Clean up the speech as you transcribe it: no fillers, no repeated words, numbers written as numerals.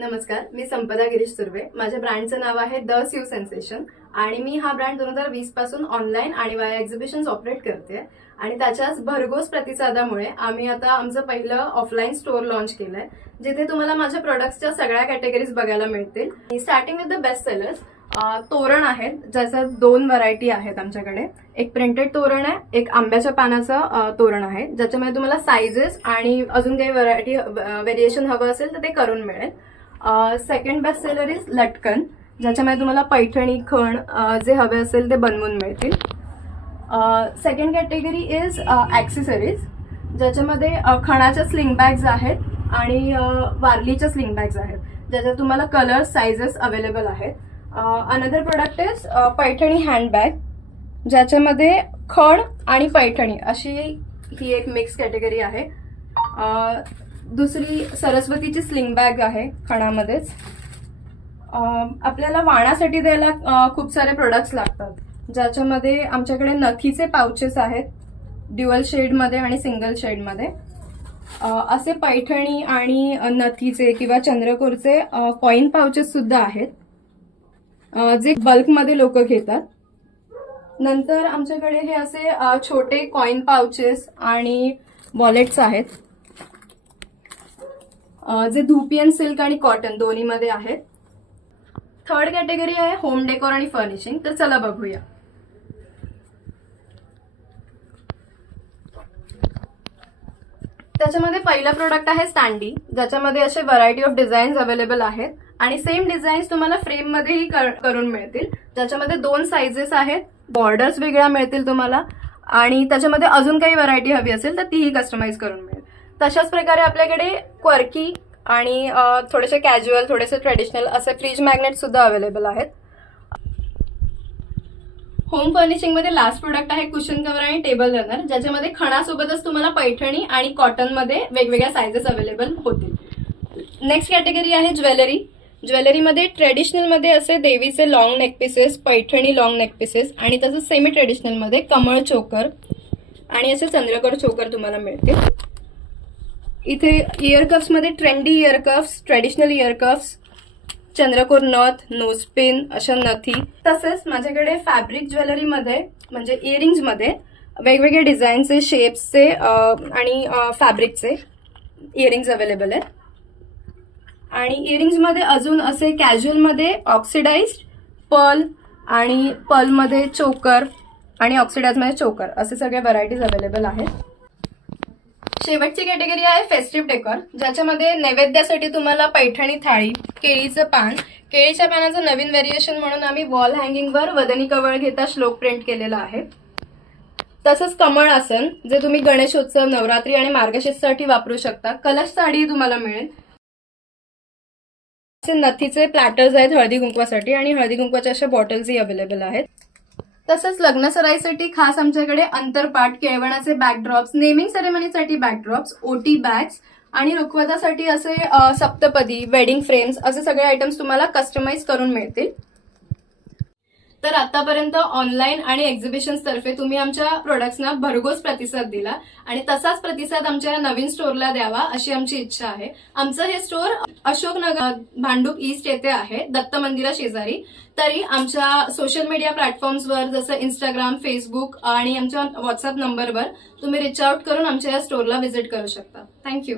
नमस्कार, मी संपदा गिरीश सुर्वे. माझ्या ब्रँडचं नाव आहे द स्यू सेन्सेशन आणि मी हा ब्रँड 2020 पासून ऑनलाईन आणि वाया एक्झिबिशन्स ऑपरेट करते आणि त्याच्याच भरघोस प्रतिसादामुळे आम्ही आता आमचं पहिलं ऑफलाईन स्टोअर लॉन्च केलंय, जिथे तुम्हाला माझ्या प्रोडक्ट्सच्या सगळ्या कॅटेगरीज बघायला मिळतील. Starting with the best sellers. तोरण आहेत, ज्याच्यात 2 व्हरायटी आहेत आमच्याकडे. एक प्रिंटेड तोरण आहे, एक आंब्याच्या पानाचं तोरण आहे, ज्याच्यामध्ये तुम्हाला साइजेस आणि अजून काही व्हरायटी व्हेरिएशन हवं असेल तर ते करून मिळेल. सेकंड बेस्ट सेलर इज लटकन, ज्याच्यामध्ये तुम्हाला पैठणी खण जे हवे असेल ते बनवून मिळतील. सेकंड कॅटेगरी इज ॲक्सेसरीज, ज्याच्यामध्ये खणाच्या स्लिंग बॅग्स आहेत आणि वारलीच्या स्लिंग बॅग्स आहेत, ज्याच्यात तुम्हाला कलर साइजेस अवेलेबल आहेत. Another product is Paithani handbag, ज्याच्यामध्ये खण आणि पैठणी अशी ही एक मिक्स कॅटेगरी आहे. दुसरी सरस्वतीची स्लिंग बॅग आहे खणामध्येच. आपल्याला वाणासाठी द्यायला खूप सारे प्रोडक्ट्स लागतात, ज्याच्यामध्ये आमच्याकडे नथीचे पाउचेस आहेत, ड्युअल शेडमध्ये आणि सिंगल शेडमध्ये. असे पैठणी आणि नथीचे किंवा चंद्रकोरचे कॉइन पाउचेस सुद्धा आहेत, जे बल्कमध्ये लोक घेतात. नंतर आमच्याकडे हे असे छोटे कॉइन पाउचेस आणि वॉलेट्स आहेत, जे धुपियन सिल्क आणि कॉटन दोन्हीमध्ये आहेत. थर्ड कॅटेगरी आहे होम डेकोर आणि फर्निशिंग. तर चला बघूया. त्याच्यामध्ये पहिलं प्रोडक्ट आहे स्टँडी, ज्याच्यामध्ये असे व्हरायटी ऑफ डिझाईन्स अवेलेबल आहेत आणि सेम डिझाईन्स तुम्हाला फ्रेम मध्येही करून मिळतील, ज्याच्यामध्ये 2 साइजेस आहेत. बॉर्डर्स वेगळ्या मिळतील तुम्हाला आणि त्याच्यामध्ये अजून काही व्हरायटी हवी असेल तर तीही कस्टमाइज करून मिळेल. तशाच प्रकारे आपल्याकडे क्वर्की आणि थोडेसे कॅज्युअल, थोडेसे ट्रेडिशनल असे फ्रीज मॅग्नेट सुद्धा अवेलेबल आहेत. होम फर्निशिंग मध्ये लास्ट प्रोडक्ट आहे कुशन कव्हर आणि टेबल रनर, ज्याच्यामध्ये खणासोबतच तुम्हाला पैठणी आणि कॉटन मध्ये वेगवेगळ्या साइजेस अवेलेबल होतील. नेक्स्ट कॅटेगरी आहे ज्वेलरी. ज्वेलरीमध्ये ट्रेडिशनल मध्ये असे देवीचे long neck pieces, Paithani long neck pieces आणि तसंच सेमी ट्रेडिशनल मध्ये कमळ चोकर आणि असे चंद्रकोर चोकर तुम्हाला मिळतील. इथे इयर कफ्स मध्ये trendy ear cuffs, traditional ear cuffs, चंद्रकोर नथ, नोजपिन अशा नथी. तसेच माझ्याकडे फॅब्रिक ज्वेलरीमध्ये म्हणजे इयरिंग्स मध्ये वेगवेगळे डिझाईनचे, शेप्सचे आणि फॅब्रिकचे इयरिंग्स अवेलेबल आहेत. आणि इयरिंग्स मध्ये अजून असे कॅज्युअल मध्ये ऑक्सिडाइज्ड पर्ल आणि पर्ल मध्ये चोकर आणि ऑक्सिडाइज मध्ये चोकर असे सगळे व्हरायटीज अवेलेबल आहेत. शेवटची कॅटेगरी आहे फेस्टिव्ह डेकोर, ज्याच्यामध्ये नैवेद्यासाठी तुम्हाला पैठणी थाळी, केळीचं पान, केळीच्या पानाचं नवीन व्हेरिएशन म्हणून आम्ही वॉल हँगिंगवर वदनी कवळ घेता श्लोक प्रिंट केलेला आहे. तसंच कमळ आसन, जे तुम्ही गणेशोत्सव, नवरात्री आणि मार्गशीर्षसाठी वापरू शकता. कलश साडी तुम्हाला मिळेल. असे नथीचे प्लॅटर्स आहेत हळदी कुंकवासाठी आणि हळदी कुंकवाच्या अशा बॉटल्सही अवेलेबल आहेत. तसंच लग्न सराईसाठी खास आमच्याकडे अंतरपाट, केळवणाचे बॅकड्रॉप्स, नेमिंग सेरेमनीसाठी बॅकड्रॉप्स, ओटी बॅग्स आणि रुखवतासाठी असे सप्तपदी, वेडिंग फ्रेम्स असे सगळे आयटम्स तुम्हाला कस्टमाइज करून मिळतील. तर आतापर्यंत ऑनलाईन आणि एक्झिबिशन्स तर्फे तुम्ही आमच्या प्रोडक्ट्सना भरघोस प्रतिसाद दिला आणि तसाच प्रतिसाद आमच्या नवीन स्टोअरला द्यावा अशी आमची इच्छा आहे. आमचं हे स्टोअर अशोकनगर, भांडूप ईस्ट येथे आहे, दत्त मंदिरा शेजारी. तरी आमच्या सोशल मीडिया प्लॅटफॉर्म्सवर जसं इंस्टाग्राम, फेसबुक आणि आमच्या व्हॉट्सअप नंबरवर तुम्ही रिच आउट करून आमच्या या स्टोअरला व्हिजिट करू शकता. थँक्यू.